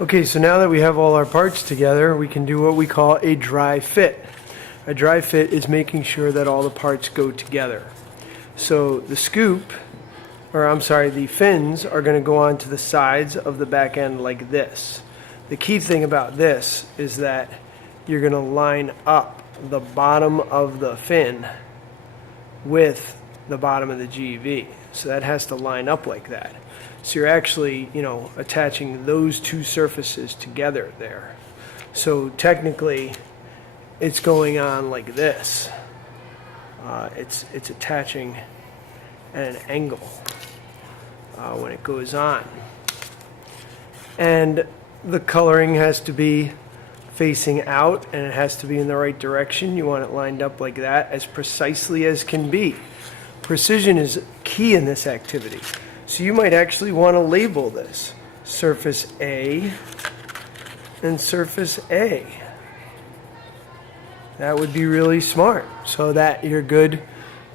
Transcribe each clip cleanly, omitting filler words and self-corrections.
Okay, so now that we have all our parts together, we can do what we call a dry fit. A dry fit is making sure that all the parts go together. So the scoop, the fins are going to go onto the sides of the back end like this. The key thing about this is that you're going to line up the bottom of the fin with the bottom of the GEV. So that has to line up like that. So you're actually, attaching those two surfaces together there. So technically, it's going on like this. It's attaching at an angle when it goes on. And the coloring has to be facing out, and it has to be in the right direction. You want it lined up like that as precisely as can be. Precision is key in this activity. So you might actually want to label this surface A and surface A. That would be really smart, so that you're good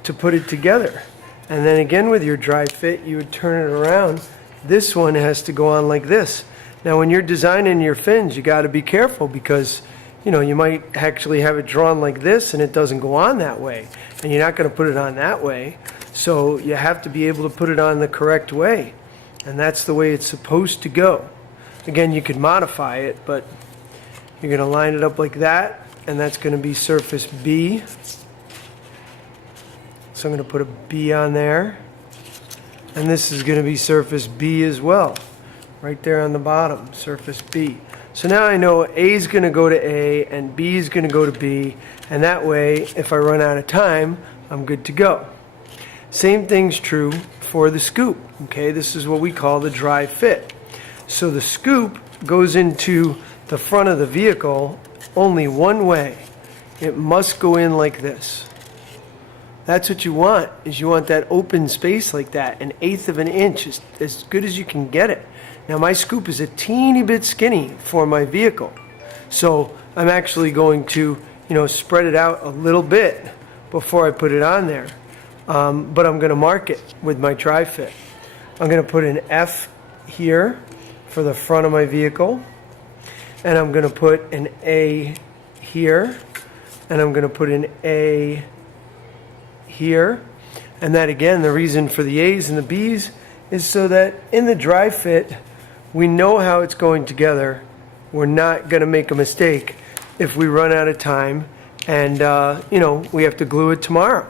to put it together. And then again with your dry fit, you would turn it around. This one has to go on like this. Now when you're designing your fins, you got to be careful because you might actually have it drawn like this and it doesn't go on that way. And you're not going to put it on that way. So you have to be able to put it on the correct way. And that's the way it's supposed to go. Again, you could modify it, but you're going to line it up like that, and that's going to be surface B. So I'm going to put a B on there. And this is going to be surface B as well. Right there on the bottom, surface B. So now I know A is going to go to A and B is going to go to B, and that way, if I run out of time, I'm good to go. Same thing's true for the scoop. Okay, this is what we call the dry fit. So the scoop goes into the front of the vehicle only one way. It must go in like this. That's what you want, is you want that open space like that. 1/8 of an inch is as good as you can get it. Now my scoop is a teeny bit skinny for my vehicle. So I'm actually going to, spread it out a little bit before I put it on there. But I'm going to mark it with my dry fit. I'm going to put an F here for the front of my vehicle. And I'm going to put an A here. And I'm going to put an A here. And that again, the reason for the A's and the B's is so that in the dry fit, we know how it's going together. We're not going to make a mistake if we run out of time and, we have to glue it tomorrow.